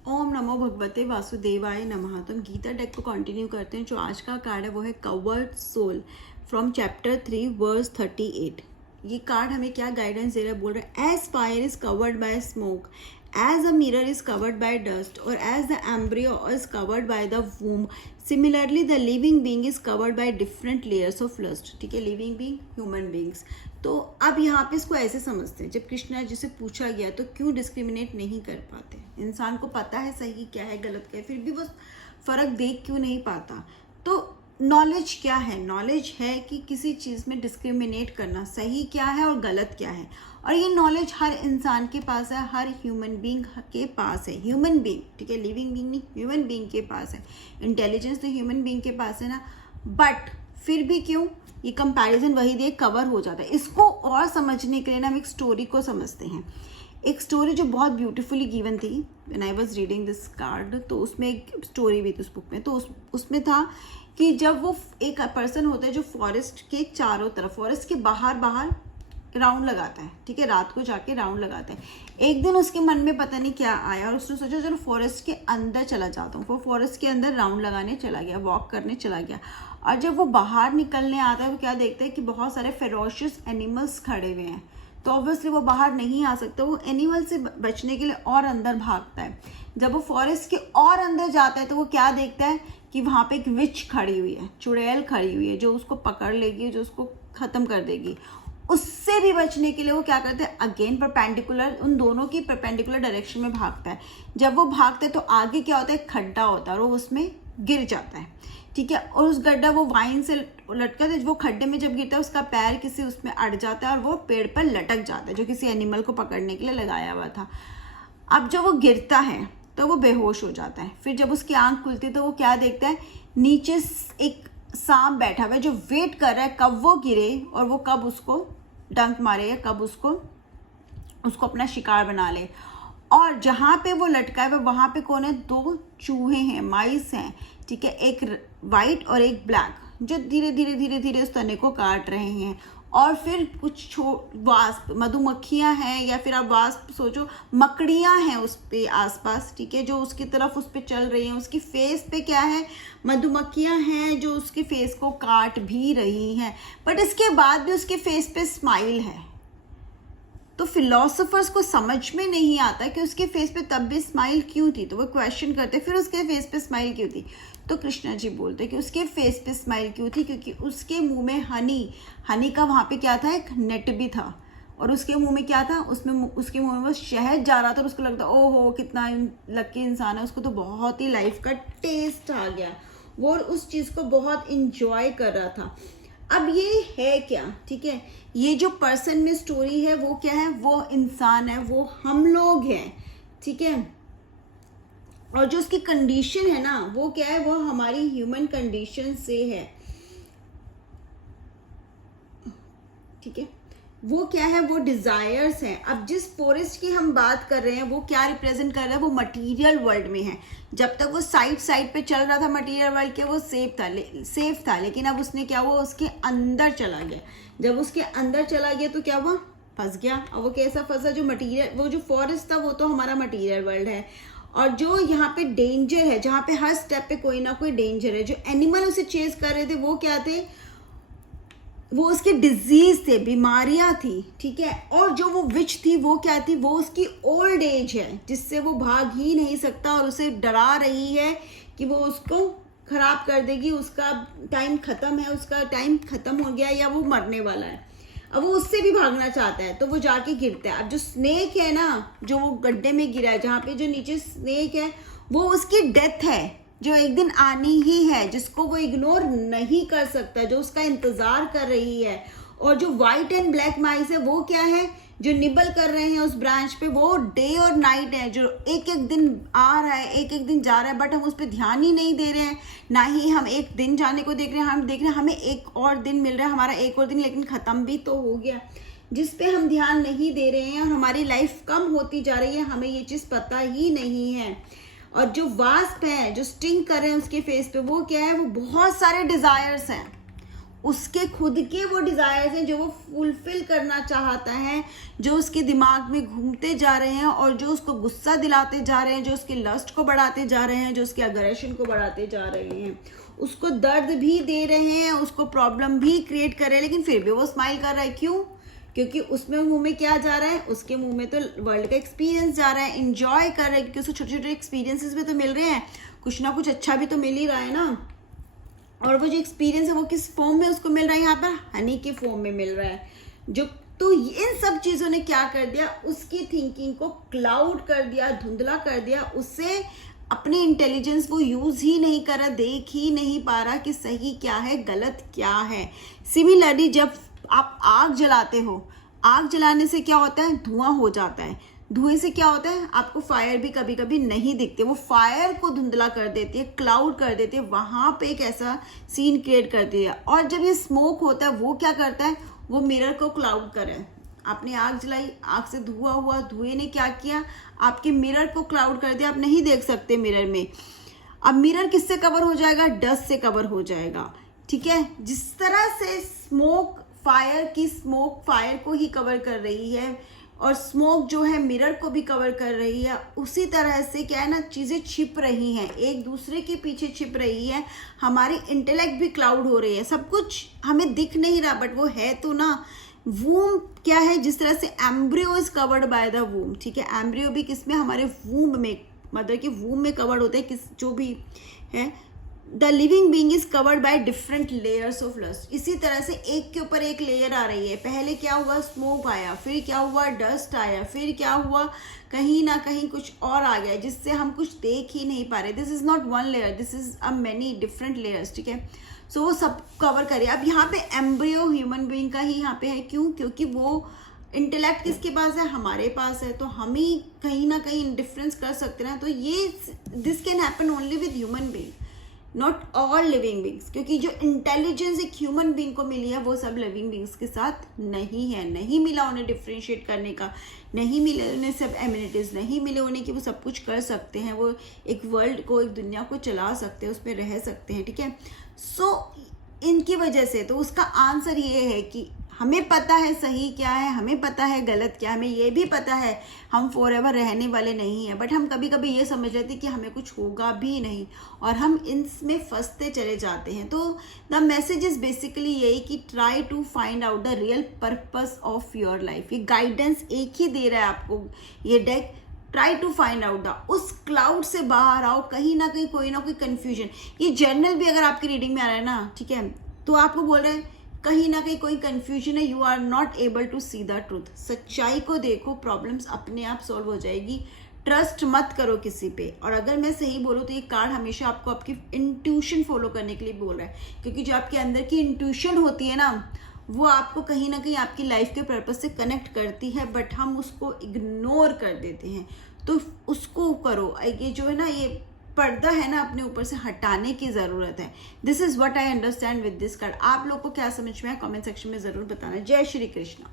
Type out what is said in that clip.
ओम नमो भगवते वासुदेवाय नमः। तो हम गीता डेक को कंटिन्यू करते हैं। जो आज का कार्ड है वो है covered soul from chapter 3 verse 38। ये कार्ड हमें क्या गाइडेंस दे रहा है, बोल रहा है as fire is covered by smoke, as a mirror is covered by dust और as the embryo is covered by the womb, similarly the living being is covered by different layers of lust. ठीक है, living being human beings. तो अब यहाँ पे इसको ऐसे समझते हैं, जब कृष्णा जी से पूछा गया तो क्यों डिस्क्रिमिनेट नहीं कर पाते, इंसान को पता है सही क्या है गलत क्या है, फिर भी वो फर्क देख क्यों नहीं पाता। तो नॉलेज क्या है? नॉलेज है कि किसी चीज़ में डिस्क्रिमिनेट करना, सही क्या है और गलत क्या है। और ये नॉलेज हर इंसान के पास है, हर ह्यूमन बींग के पास है। ह्यूमन बींग, ठीक है, लिविंग बींग नहीं, ह्यूमन बींग के पास है। इंटेलिजेंस तो ह्यूमन बींग के पास है ना, बट फिर भी क्यों ये कंपैरिजन वही दे कवर हो जाता है। इसको और समझने के लिए ना हम एक स्टोरी को समझते हैं। एक स्टोरी जो बहुत ब्यूटीफुली गिवन थी when I was reading this card, तो उसमें एक स्टोरी भी थी उस बुक में। तो उसमें था कि जब वो एक पर्सन होता है जो फॉरेस्ट के चारों तरफ, फॉरेस्ट के बाहर बाहर राउंड लगाता है, ठीक है, रात को जाके राउंड लगाता है। एक दिन उसके मन में पता नहीं क्या आया और उसने सोचा चलो फॉरेस्ट के अंदर चला जाता हूँ। वो फॉरेस्ट के अंदर राउंड लगाने चला गया, वॉक करने चला गया। और जब वो बाहर निकलने आता है वो क्या देखता है कि बहुत सारे फेरोशियस एनिमल्स खड़े हुए हैं। तो ऑब्वियसली वो बाहर नहीं आ सकता, वो एनिमल से बचने के लिए और अंदर भागता है। जब वो फॉरेस्ट के और अंदर जाता है तो वो क्या देखता है कि वहाँ पे एक विच खड़ी हुई है, चुड़ैल खड़ी हुई है, जो उसको पकड़ लेगी, जो उसको ख़त्म कर देगी। उससे भी बचने के लिए वो क्या करते हैं, अगेन परपेंडिकुलर, उन दोनों की परपेंडिकुलर डायरेक्शन में भागता है। जब वो भागते हैं तो आगे क्या होता है, खड्डा होता है और वो उसमें गिर जाता है, ठीक है। और उस गड्ढा वो वाइन से लटका था, वो खड्डे में जब गिरता है उसका पैर किसी उसमें अड़ जाता है और वो पेड़ पर लटक जाता है, जो किसी एनिमल को पकड़ने के लिए लगाया हुआ था। अब जब वो गिरता है तो वो बेहोश हो जाता है। फिर जब उसकी आंख खुलती है तो वो क्या देखता है, नीचे एक सांप बैठा हुआ है जो वेट कर रहा है कब वो गिरे और वो कब उसको डंक मारे या कब उसको अपना शिकार बना ले। और जहाँ पे वो लटका है वहाँ पे कौन है, दो चूहे हैं, माइस हैं, ठीक है, एक वाइट और एक ब्लैक, जो धीरे धीरे धीरे धीरे उस तने को काट रहे हैं। और फिर कुछ वास्प, मधुमक्खियाँ हैं, या फिर आप वास्प सोचो, मकड़ियाँ हैं उस पे आसपास, ठीक है, जो उसकी तरफ उस पे चल रही हैं। उसकी फेस पे क्या है, मधुमक्खियाँ हैं जो उसके फेस को काट भी रही हैं, बट इसके बाद भी उसके फेस पे स्माइल है। तो फिलोसोफर्स को समझ में नहीं आता कि उसके फेस पे तब भी स्माइल क्यों थी। तो वो क्वेश्चन करते फिर उसके फेस पे स्माइल क्यों थी। तो कृष्णा जी बोलते कि उसके फेस पे स्माइल क्यों थी, क्योंकि उसके मुंह में हनी का वहाँ पे क्या था, एक नेट भी था। और उसके मुंह में क्या था, उसके मुंह में वो शहद जा रहा था और उसको लगता ओहो कितना लकी इंसान है, उसको तो बहुत ही लाइफ का टेस्ट आ गया, वो उस चीज़ को बहुत इंजॉय कर रहा था। अब ये है क्या, ठीक है, ये जो पर्सन में स्टोरी है वो क्या है, वो इंसान है, वो हम लोग हैं, ठीक है। और जो उसकी कंडीशन है ना वो क्या है, वो हमारी ह्यूमन कंडीशन से है, ठीक है। वो क्या है, वो डिजायर्स हैं। अब जिस फॉरेस्ट की हम बात कर रहे हैं वो क्या रिप्रेजेंट कर रहा है, वो मटेरियल वर्ल्ड में है। जब तक वो साइड पे चल रहा था मटेरियल वर्ल्ड के, वो सेफ था, लेकिन अब उसने क्या हुआ, उसके अंदर चला गया। जब उसके अंदर चला गया तो क्या हुआ, फंस गया। और वो कैसा फंसा, जो मटीरियल, वो जो फॉरेस्ट था वो तो हमारा मटीरियल वर्ल्ड है, और जो यहाँ पे डेंजर है, जहाँ पे हर स्टेप पे कोई ना कोई डेंजर है, जो एनिमल उसे चेज कर रहे थे वो क्या थे, वो उसके डिजीज थे, बीमारियां थी, ठीक है। और जो वो विच थी वो क्या थी, वो उसकी ओल्ड एज है, जिससे वो भाग ही नहीं सकता और उसे डरा रही है कि वो उसको खराब कर देगी, उसका टाइम खत्म है, उसका टाइम खत्म हो गया या वो मरने वाला है। अब वो उससे भी भागना चाहता है तो वो जाके गिरता है। अब जो स्नेक है ना, जो वो गड्ढे में गिरा है, जहाँ पे जो नीचे स्नेक है, वो उसकी डेथ है जो एक दिन आनी ही है, जिसको वो इग्नोर नहीं कर सकता, जो उसका इंतजार कर रही है। और जो व्हाइट एंड ब्लैक माइस है वो क्या है, जो निबल कर रहे हैं उस ब्रांच पे, वो डे और नाइट है, जो एक एक दिन आ रहा है, एक एक दिन जा रहा है, बट हम उस पर ध्यान ही नहीं दे रहे हैं। ना ही हम एक दिन जाने को देख रहे हैं, हम देख रहे हैं हमें एक और दिन मिल रहा है, हमारा एक और दिन लेकिन ख़त्म भी तो हो गया, जिस पे हम ध्यान नहीं दे रहे हैं और हमारी लाइफ कम होती जा रही है, हमें ये चीज़ पता ही नहीं है। और जो वास्प है, जो स्टिंग कर रहे हैं उसके फेस पे, वो क्या है, वो बहुत सारे डिजायर्स हैं, उसके खुद के वो डिजायर्स हैं जो वो फुलफिल करना चाहता है, जो उसके दिमाग में घूमते जा रहे हैं और जो उसको गुस्सा दिलाते जा रहे हैं, जो उसके लस्ट को बढ़ाते जा रहे हैं, जो उसके अग्रेशन को बढ़ाते जा रहे हैं, उसको दर्द भी दे रहे हैं, उसको प्रॉब्लम भी क्रिएट कर रहे हैं, लेकिन फिर भी वो स्माइल कर रहा है। क्यों? क्योंकि उसमें मुंह में क्या जा रहा है, उसके मुंह में तो वर्ल्ड का एक्सपीरियंस जा रहा है, एंजॉय कर रहा है, क्योंकि उसको छोटे छोटे एक्सपीरियंसेस भी तो मिल रहे हैं, कुछ ना कुछ अच्छा भी तो मिल ही रहा है ना। और वो जो एक्सपीरियंस है वो किस फॉर्म में उसको मिल रहा है, यहाँ पर हनी के फॉर्म में मिल रहा है। जो तो इन सब चीज़ों ने क्या कर दिया, उसकी थिंकिंग को क्लाउड कर दिया, धुंधला कर दिया, उससे अपनी इंटेलिजेंस वो यूज़ ही नहीं कर रहा, देख ही नहीं पा रहा कि सही क्या है गलत क्या है। सिमिलरली जब आप आग जलाते हो, आग जलाने से क्या होता है, धुआं हो जाता है, धुएं से क्या होता है, आपको फायर भी कभी कभी नहीं दिखते, वो फायर को धुंधला कर देती है, क्लाउड कर देती है, वहां पे एक ऐसा सीन क्रिएट करती है। और जब ये स्मोक होता है वो क्या करता है, वो मिरर को क्लाउड करे। आपने आग जलाई, आग से धुआं हुआ, धुएं ने क्या किया, आपके मिरर को क्लाउड कर दिया, आप नहीं देख सकते मिरर में। अब मिरर किससे कवर हो जाएगा, डस्ट से कवर हो जाएगा। ठीक है, जिस तरह से स्मोक फायर को ही कवर कर रही है और स्मोक जो है मिरर को भी कवर कर रही है, उसी तरह से क्या है ना, चीज़ें छिप रही हैं, एक दूसरे के पीछे छिप रही है, हमारी इंटेलेक्ट भी क्लाउड हो रही है, सब कुछ हमें दिख नहीं रहा बट वो है तो ना। वूम क्या है, जिस तरह से embryo is covered by the वूम, ठीक है, एम्ब्रियो भी किसमें, हमारे वूम में, मदर के वूम में कवर्ड होते हैं, किस जो भी है। The living being is covered by different layers of lust. इसी तरह से एक के ऊपर एक लेयर आ रही है, पहले क्या हुआ, स्मोक आया, फिर क्या हुआ, डस्ट आया, फिर क्या हुआ, कहीं ना कहीं कुछ और आ गया जिससे हम कुछ देख ही नहीं पा रहे। This is not one layer, this is a many different layers. ठीक है, सो वो सब कवर करिए। अब यहाँ पे एम्ब्रियो ह्यूमन बीइंग का ही यहाँ पे है, क्यों, क्योंकि वो इंटेलेक्ट किसके पास है, हमारे पास है, तो हम ही कहीं ना कहीं डिफरेंस कर सकते हैं। तो ये this can happen only with human being, not all living beings, क्योंकि जो इंटेलिजेंस एक ह्यूमन बींग को मिली है वो सब लिविंग बींग्स के साथ नहीं है, नहीं मिला उन्हें डिफ्रेंशिएट करने का, नहीं मिले उन्हें सब एमिनिटीज, नहीं मिले उन्हें कि वो सब कुछ कर सकते हैं, वो एक वर्ल्ड को, एक दुनिया को चला सकते हैं, उसमें रह सकते हैं। ठीक है, सो इनकी वजह से तो उसका आंसर ये है कि हमें पता है सही क्या है, हमें पता है गलत क्या है, हमें ये भी पता है हम फॉरएवर रहने वाले नहीं हैं, बट हम कभी कभी ये समझ लेते कि हमें कुछ होगा भी नहीं और हम इसमें फंसते चले जाते हैं। तो द मैसेज इज बेसिकली यही कि try to find out the real purpose of your life. ये गाइडेंस एक ही दे रहा है आपको ये deck, try to find out the, उस क्लाउड से बाहर आओ, कहीं ना कहीं कोई ना कोई कंफ्यूजन। ये जर्नल भी अगर आपकी रीडिंग में आ रहा है ना, ठीक है, तो आपको बोल रहे हैं कहीं ना कहीं कोई कंफ्यूजन है, you are not able to see the truth. सच्चाई को देखो, प्रॉब्लम्स अपने आप सॉल्व हो जाएगी, ट्रस्ट मत करो किसी पे। और अगर मैं सही बोलूँ तो ये कार्ड हमेशा आपको आपकी इंट्यूशन फॉलो करने के लिए बोल रहा है, क्योंकि जो आपके अंदर की इंट्यूशन होती है ना, वो आपको कहीं ना कहीं आपकी लाइफ के पर्पज से कनेक्ट करती है, बट हम उसको इग्नोर कर देते हैं। तो उसको करो, ये जो है ना, ये पर्दा है ना, अपने ऊपर से हटाने की ज़रूरत है। This is what I understand with this card. आप लोग को क्या समझ में आया, कमेंट सेक्शन में ज़रूर बताना। जय श्री कृष्णा।